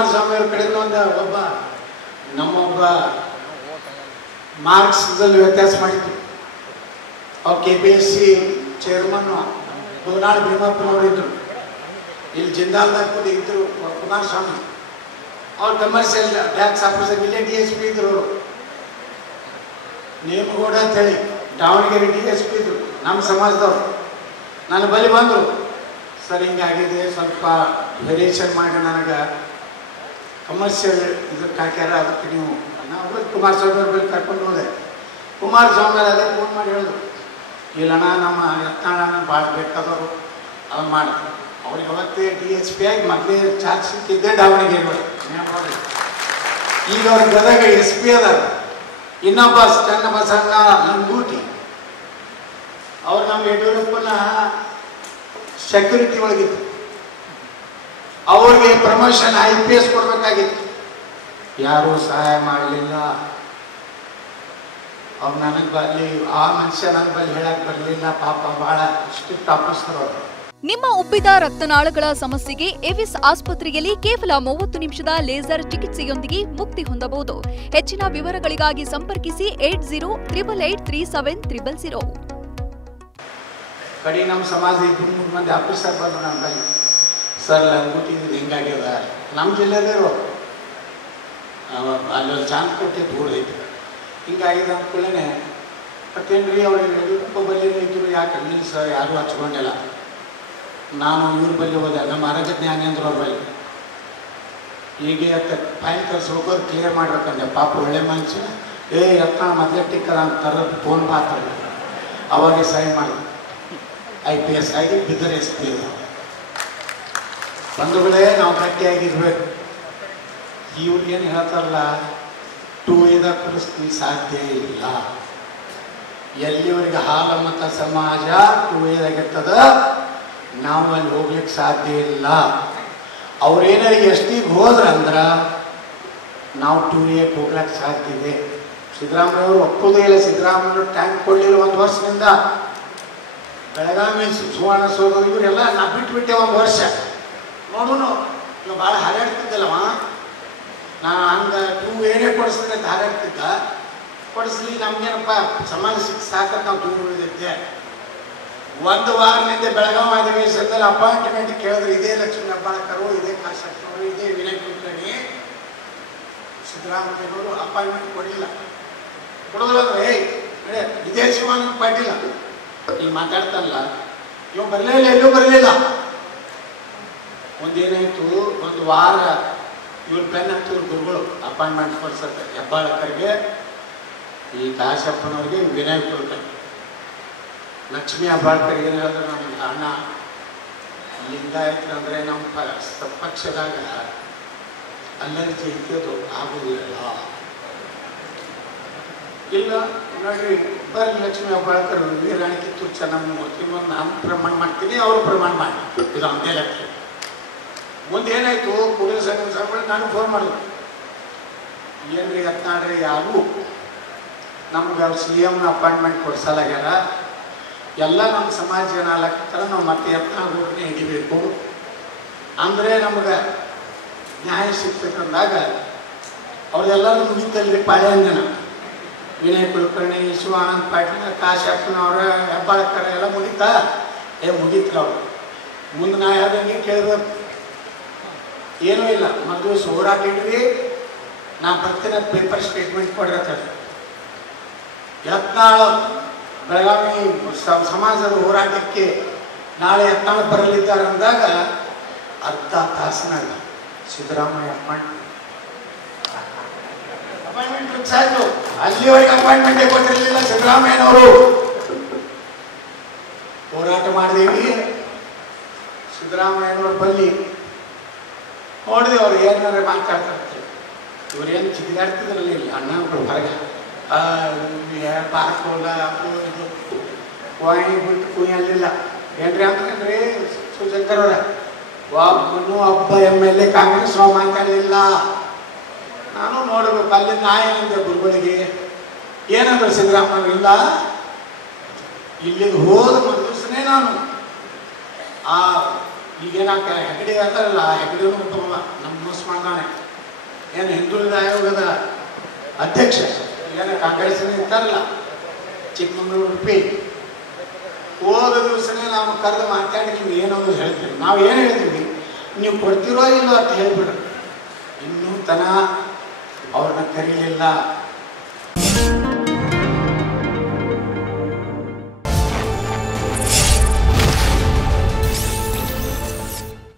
ಕುಮಾರಸ್ವಾಮಿ ಅವ್ರ ಕಡೆಯಿಂದ ಒಬ್ಬ ನಮ್ಮೊಬ್ಬ ಮಾರ್ಕ್ಸ್ದಲ್ಲಿ ವ್ಯತ್ಯಾಸ ಮಾಡಿದ್ರು. ಅವ್ರು KPSC ಚೇರ್ಮನ್ ಬೋನಾಳ್ ಭೀಮಪ್ಪನವರು ಇದ್ರು. ಇಲ್ಲಿ ಜಿಂದಾಲ್ದಾಗ ಇದ್ರು ಕುಮಾರಸ್ವಾಮಿ. ಅವ್ರು ಕಮರ್ಷಿಯಲ್ ಟ್ಯಾಕ್ಸ್ ಆಫೀಸರ್ ಇಲ್ಲೇ DSP ಇದ್ರು. ಅವರು ನೇಮಗೌಡ ಅಂತೇಳಿ ದಾವಣಗೆರೆ DSP ಇದ್ರು, ನಮ್ಮ ಸಮಾಜದವ್ರು. ನನ್ನ ಬಳಿ ಬಂದರು, ಸರ್ ಹಿಂಗಾಗಿದೆ, ಸ್ವಲ್ಪ ವೇರಿಯೇಷನ್ ಮಾಡಿ ನನಗೆ ಕಮರ್ಷಿಯಲ್ ಇದಕ್ಕೆ ಹಾಕ್ಯಾರ, ಅದಕ್ಕೆ ನೀವು ನಾವು ಕುಮಾರಸ್ವಾಮಿ ಅವ್ರ ಬಳಿ ಕರ್ಕೊಂಡು ಹೋದೆ. ಕುಮಾರಸ್ವಾಮಿ ಅದೇ ಫೋನ್ ಮಾಡಿ ಹೇಳಿದ್ರು, ಇಲ್ಲಣ್ಣ ನಮ್ಮ ಯತ್ನಾಳಣ್ಣ ಭಾಳ ಬೇಕಾದವರು ಅದು ಮಾಡಿ. ಅವ್ರಿಗೆ ಅವತ್ತೇ DSP ಆಗಿ ಮೊದಲೇ ಚಾರ್ಜ್ ಸಿಕ್ಕಿದ್ದೆ ದಾವಣಗೆರೆ. ಈಗ ಅವ್ರ ಗದಗ SP ಅದಾರ. ಇನ್ನೊಬ್ಬ ಚನ್ನ ಬಸಣ್ಣ ಲಂಗೂಟಿ ಅವ್ರು ನಮ್ಮ ಯಡಿಯೂರಪ್ಪನ ಸೆಕ್ಯೂರಿಟಿ ಒಳಗಿತ್ತು. ಅವ್ರಿಗೆ ಪ್ರಮೋಷನ್ IPS ಕೊಡ್ಬೇಕಾಗಿತ್ತು, ಯಾರೂ ಸಹಾಯ ಮಾಡಲಿಲ್ಲ. ಅವ್ರು ನನಗೆ ಬರಲಿ, ಆ ಮನುಷ್ಯ ನನ್ನ ಬಳಿ ಹೇಳಕ್ ಬರಲಿಲ್ಲ. ಪಾಪ ಬಹಳ ಸ್ಟ್ರಿಕ್ಟ್ ಆಫೀಸರ್ ಅವರು. ನಿಮ್ಮ ಉಬ್ಬಿದ ರಕ್ತನಾಳಗಳ ಸಮಸ್ಯೆಗೆ ಎವಿಸ್ ಆಸ್ಪತ್ರೆಯಲ್ಲಿ ಕೇವಲ 30 ನಿಮಿಷದ ಲೇಸರ್ ಚಿಕಿತ್ಸೆಯೊಂದಿಗೆ ಮುಕ್ತಿ ಹೊಂದಬಹುದು. ಹೆಚ್ಚಿನ ವಿವರಗಳಿಗಾಗಿ ಸಂಪರ್ಕಿಸಿ 8088837000. ಕಡೆ ನಮ್ಮ ಸಮಾಜ 2-3 ಮಂದಿ ಆಫೀಸರ್ ಬಂದರು ನಮ್ಮ ಬಳಿ. ಸರ್ ಲಂಗೂಟಿ ಹಿಂಗಾಗ್ಯದ, ನಮ್ಮ ಜಿಲ್ಲೆದೇ ಅಲ್ಲೊಂದು ಚಾಂದ್ಕೋಟೆ ದೂರ ಐತಿ, ಹಿಂಗಾಗಿದೆ ಅಂದ್ಕೊಳ್ಳೇ ಮತ್ತೇನ್ರಿ ಅವ್ರಿಗೆ ಯಡಿಯೂರಪ್ಪ ಬಲ್ಲಿ ಇದ್ರು, ಯಾಕೆ ಇಲ್ಲ ಸರ್ ಯಾರೂ ಹಚ್ಕೊಂಡಿಲ್ಲ. ನಾನು ಇವ್ರ ಬಳಿ ಹೋದೆ, ನಮ್ಮ ಆರೋಗ್ಯ ಜ್ಞಾನೇಂದ್ರ ಅವ್ರ ಬಳಿ. ಹೀಗೆ ಫೈಲ್ ತರಿಸಿ ಹೋಗೋರು ಕ್ಲಿಯರ್ ಮಾಡ್ಬೇಕಂದೆ. ಪಾಪ ಒಳ್ಳೆ ಮನುಷ್ಯ, ಯತ್ನ ಮೊದಲೇ ಟಿಕ್ಕದ ಅಂತಾರ, ಫೋನ್ ಮಾತಾಡಿ ಅವಾಗೆ ಸಹಿ ಮಾಡಿ IPS ಆಗಿ ಬಿದ್ದರ್ SP ಬಂಧುಗಳೇ. ನಾವು ಗಟ್ಟಿಯಾಗಿರ್ಬೇಕು. ಇವ್ರಿಗೇನು ಹೇಳ್ತಾರಲ್ಲ, 2Aದಾಗ ಕುಡಿಸ್ತೀವಿ ಸಾಧ್ಯ ಇಲ್ಲ. ಎಲ್ಲಿವರೆಗೆ ಹಾಲಮತ ಸಮಾಜ 2Aದಾಗಿರ್ತದ ನಾವು ಅಲ್ಲಿ ಹೋಗ್ಲಿಕ್ಕೆ ಸಾಧ್ಯ ಇಲ್ಲ. ಅವ್ರೇನಾರ STಗೆ ಹೋದ್ರಂದ್ರೆ ನಾವು 2Aಕ್ಕೆ ಹೋಗ್ಲಿಕ್ಕೆ ಸಾಧ್ಯ ಇದೆ. ಸಿದ್ದರಾಮಯ್ಯ ಅವರು ಒಪ್ಪೋದೇ ಇಲ್ಲ. ಸಿದ್ದರಾಮಯ್ಯವರು ಟ್ಯಾಂಕ್ ಕೊಡಲಿಲ್ಲ 1 ವರ್ಷದಿಂದ. ಬೆಳಗಾವಿ ಸುವರ್ಣಸೌಧ ಇವರೆಲ್ಲ ನಾ ಬಿಟ್ಟುಬಿಟ್ಟೆ 1 ವರ್ಷ. ನೋಡೋನು ಇವಾಗ ಭಾಳ ಹಾರಾಡ್ತಿದ್ದಲ್ಲವ, ನಾ ಹಂಗೆ 2Aನೇ ಕೊಡಿಸ್ತೀನಿ ಅಂತ ಹಾರಾಡ್ತಿದ್ದ. ಕೊಡಿಸ್ಲಿ, ನಮ್ಗೇನಪ್ಪ ಸಮಾಜ ಸಾಕಕ್ಕೆ ನಾವು ದೂರ ಉಳಿದಿದ್ದೆ. 1 ವಾರದಿಂದ ಬೆಳಗಾವಿ ಅಧಿವೇಶನದಲ್ಲಿ ಅಪಾಯಿಂಟ್ಮೆಂಟ್ ಕೇಳಿದ್ರು. ಇದೇ ಲಕ್ಷ್ಮೀ ಹೆಬ್ಬಾಳ್ಕರು, ಇದೇ ಕಾಶಪ್ಪನವರು, ಇದೇ ವಿನಯ್ ಕುಲಕರ್ಣಿ. ಸಿದ್ದರಾಮಯ್ಯವರು ಅಪಾಯಿಂಟ್ಮೆಂಟ್ ಕೊಡಲಿಲ್ಲ. ಕೊಡೋದ್ರಂದ್ರೆ ಇದೇ ಶಿವಾನಂದ ಪಾಟೀಲ ಇಲ್ಲಿ ಮಾತಾಡ್ತಾರಲ್ಲ, ಇವ್ ಬರಲಿಲ್ಲ, ಎಲ್ಲೂ ಬರಲಿಲ್ಲ. ಒಂದೇನಾಯ್ತು, 1 ವಾರ ಇವ್ರು ಬೆನ್ನ ಹತ್ತಿದ್ರು ಗುರುಗಳು ಅಪಾಯಿಂಟ್ಮೆಂಟ್ ಕೊಡ್ಸತ್ತೆ. ಹೆಬ್ಬಾಳ್ಕರ್ಗೆ, ಈ ಕಾಶಪ್ಪನವ್ರಿಗೆ, ವಿನಯ್ ಕುಲಕರ್ಣಿ. ಲಕ್ಷ್ಮೀ ಹೆಬ್ಬಾಳ್ಕರ್ ಏನು ಹೇಳಿದ್ರು, ನಮ್ಗೆ ಅಣ್ಣ ಲಿಂಗಾಯತರಂದರೆ ನಮ್ಮ ಪಕ್ಷದಾಗ ಅಲ್ಲರಿ ಜಯಿಸೋದು ಆಗುವುದಿಲ್ಲ. ಇಲ್ಲ ನೋಡ್ರಿ, ಬರ್ರಿ ಲಕ್ಷ್ಮೀ ಹೆಬ್ಬಾಳ್ಕರ್ ವೀರಾಣಿ ಕಿತ್ತೂರು ಚೆನ್ನಮ್ಮ ಇನ್ನೊಂದು ನಾನು ಪ್ರಮಾಣ ಮಾಡ್ತೀನಿ, ಅವರು ಪ್ರಮಾಣ ಮಾಡಿ, ಇದು ಒಂದೇ ಲೆಕ್ಕ. ಮುಂದೆ ಏನಾಯ್ತು, ಕೂಡಲೇ ಸಂಬಳ ನಾನು ಫೋನ್ ಮಾಡಿದ್ರು, ಏನ್ರಿ ಯತ್ನಾಡ್ರಿ ಯಾರು ನಮ್ಗೆ CM ಅಪಾಯಿಂಟ್ಮೆಂಟ್ ಕೊಡ್ಸಲಾಗ್ಯಾರ, ಎಲ್ಲ ನಮ್ಮ ಸಮಾಜ ಜನ ಆಗ್ಲಕ್ಕತ್ತಾರ, ನಾವು ಮತ್ತೆ ಯತ್ನಾಡ್ರನ್ನೇ ಹಿಡಿಬೇಕು ಅಂದರೆ ನಮ್ಗೆ ನ್ಯಾಯ ಸಿಗ್ತಕ್ಕಂದಾಗ ಅವ್ರದೆಲ್ಲರೂ ಮುಗಿತಲ್ರಿ ಪಾಳ್ಯಾಂಜನ. ವಿನಯ್ ಕುಲಕರ್ಣಿ, ಶಿವಾನಂದ ಪಾಟೀಲ್, ಕಾಶಪ್ಪನವ್ರ, ಹೆಬ್ಬಾಳ್ಕರ ಎಲ್ಲ ಮುಗಿತಾ? ಮುಗೀತ್ರ ಅವರು. ಮುಂದೆ ನಾ ಹೇಳ್ದಂಗೆ ಕೇಳಬೇಕು, ಏನೂ ಇಲ್ಲ, ಮೊದಲು ಹೋರಾಟ ಇಡ್ರಿ, ನಾ ಬರ್ತೀನಿ ಪೇಪರ್ ಸ್ಟೇಟ್ಮೆಂಟ್ ಕೊಡಿರತ್ತಾರೆ. ಯತ್ನಾಳ ಬೆಳಗಾವಿ ಸಮಾಜದ ಹೋರಾಟಕ್ಕೆ ನಾಳೆ ಯತ್ನಾಳ ಬರಲಿದ್ದಾರೆ ಅಂದಾಗ ಅರ್ಧ ತಾಸಿನಾಗ ಸಿದ್ದರಾಮಯ್ಯ ಅಪಾಯಿಂಟ್ಮೆಂಟ್ ಫಿಕ್ಸ್ ಆಯ್ತು. ಅಲ್ಲಿವರೆಗೆ ಅಪಾಯಿಂಟ್ಮೆಂಟೇ ಕೊಟ್ಟಿರಲಿಲ್ಲ ಸಿದ್ದರಾಮಯ್ಯನವರು. ಹೋರಾಟ ಮಾಡಿದೇವಿ, ಸಿದ್ದರಾಮಯ್ಯನವ್ರ ಬಲ್ಲಿ ನೋಡಿದೆ ಅವ್ರು ಏನಾರ ಮಾತಾಡ್ತಾರೆ. ಇವ್ರೇನು ಚಿಗಿದಾಡ್ತಿದ್ರಲ್ಲಿ ಇಲ್ಲ ಅಣ್ಣಗಳು ಹೊರಗೆ ಪಾರ್ಕೋಲ್ಲ, ಅದು ಇದು ವಾಯಿ ಬಿಟ್ಟು ಕುಯ್ಯಲಿಲ್ಲ. ಏನ್ರಿ ಅಂತಂದ್ರಿ ಶಿವಶಂಕರ್ ಅವರ ಒಬ್ಬನು ಒಬ್ಬ MLA ಕಾಂಗ್ರೆಸ್ ಮಾತಾಡಲಿಲ್ಲ. ನಾನು ನೋಡಬೇಕು ಅಲ್ಲಿ ನಾ ಏನಂದೆ ಗುರುಗಳಿಗೆ, ಏನಂದ್ರೆ ಸಿದ್ದರಾಮಯ್ಯ ಇಲ್ಲ, ಇಲ್ಲಿಗೆ ಹೋದ ದಿವಸನೇ ನಾನು ಈಗೇನಾಕ ಹೆಗಡೆ ಅಂತಾರಲ್ಲ, ಹೆಗಡೆ ನಮ್ಮ ಮೋಸ ಮಾಡ್ದಾನೆ ಏನು ಹಿಂದುಳಿದ ಆಯೋಗದ ಅಧ್ಯಕ್ಷ ಏನು ಕಾಂಗ್ರೆಸ್ಸಿನ ಇರ್ತಾರಲ್ಲ ಚಿಕ್ಕಮಗಳೂರು ಪಿ ಹೋದ ದಿವಸನೇ ನಾವು ಕರೆದು ಮಾತಾಡಿದ್ವಿ ಏನೋ ಹೇಳ್ತೀವಿ. ನಾವು ಏನು ಹೇಳ್ತೀವಿ, ನೀವು ಕೊಡ್ತಿರೋ ಇಲ್ಲೋ ಅಂತ ಹೇಳ್ಬಿಡ್ರಿ. ಇನ್ನೂ ತನ ಅವ್ರನ್ನ ಕರೀಲಿಲ್ಲ.